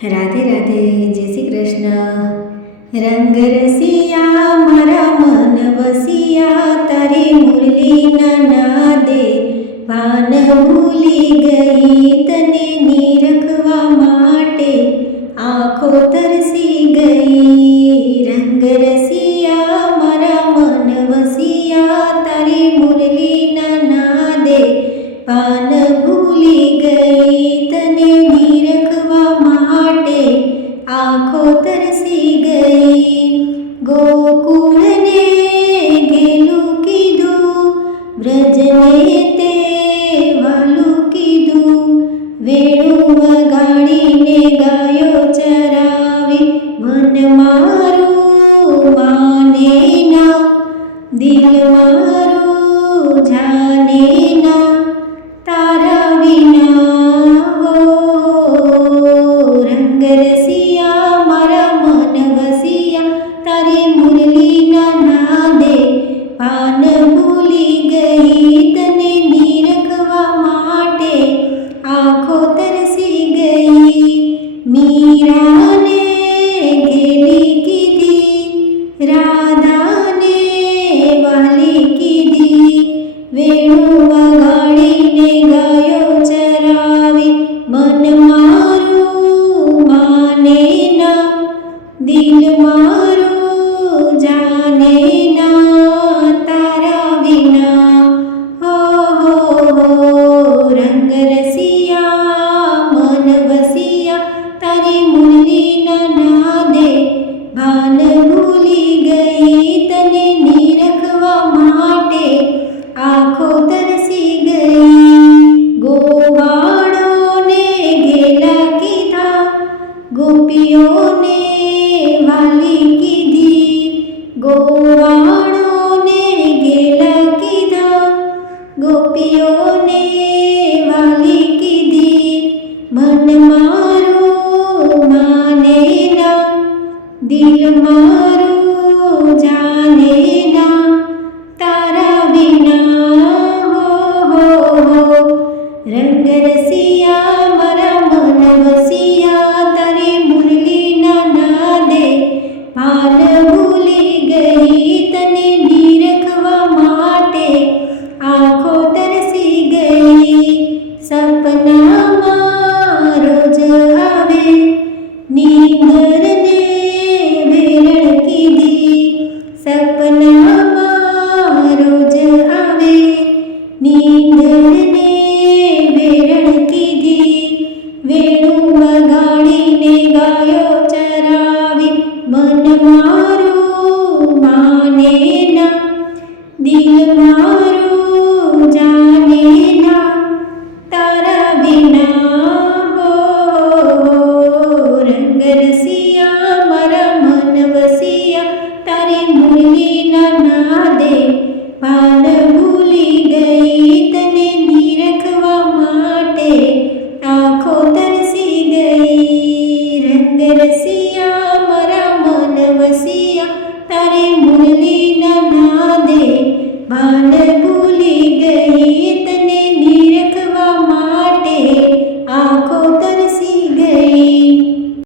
રાધે રાધે, જય શ્રી કૃષ્ણ। રંગ રસિયા મારા મન વસિયા, તારી મુરલીના નાદે ભાન ભૂલી ગઈ, તને નિરખવા માટે આંખો તરસી ગઈ। રંગ રસિયા મારા મન વસિયા, તારી મુરલીના નાદે ભાન ભૂલી ગઈ, તને નિરખવા માટે આંખો તરસી ગઈ। ગોકુળને ગેલું કીધું, વ્રજને તે વાલું કીધું, વેણું વગાડીને ગાયો ચરાવી, મન મારું માને ના, દિલ મારું જાને ના, તારા વિના હો। રંગ રસિયા મારા મન વસિયા, તારી મુરલીના નાદે ભાન ભૂલી ગઈ, તને નિરખવા માટે આંખો તરસી ગઈ। મીરાને ગેલી કીધી, રાધાને વાલી કીધી, વેણું વગાડીને ગાયો ચરાવી, મન મારું માને ના, દિલ મારું જાને ના, તારા વિના હો। રંગ રસિયા મન વસિયા, તારી મુરલીના નાદે ભાન ભૂલી ગઈ, તને નિરખવા માટે આંખો તરસી ગઈ। ગોવાળોને ઘેલા કીધા, ગોપીઓને વાલી કીધી, ગોવાળોને ઘેલા કીધા, ગોપીઓને વાલી કીધી, મન મારું માને ના, દિલ મારું જાને ના, તારા વિના હો। રંગ રસિયા મારા મન વસિયા, તારી મુરલીના નાદે ભાન ભૂલી ગઈ, તને નિરખવા માટે આંખો તરસી ગઈ। સપનામાં રોજ આવે, નીંદરને વેરણ કીધી, સપનામાં રોજ આવે, નીંદરને વેરણ કીધી, વેણું વગાડીને ગાયો ચરાવી, મન મારું માને ના, દિલ મારું જાને ના, તારા વિના હો। રંગ રસિયા મારા મન વસિયા, તારી મુરલીના નાદે ભાન ભૂલી ગઈ, તને નિરખવા માટે આંખો તરસી ગઈ। રંગ રસિયા મારા મન વસિયા, તારી મુરલીના નાદે ભાન ભૂલી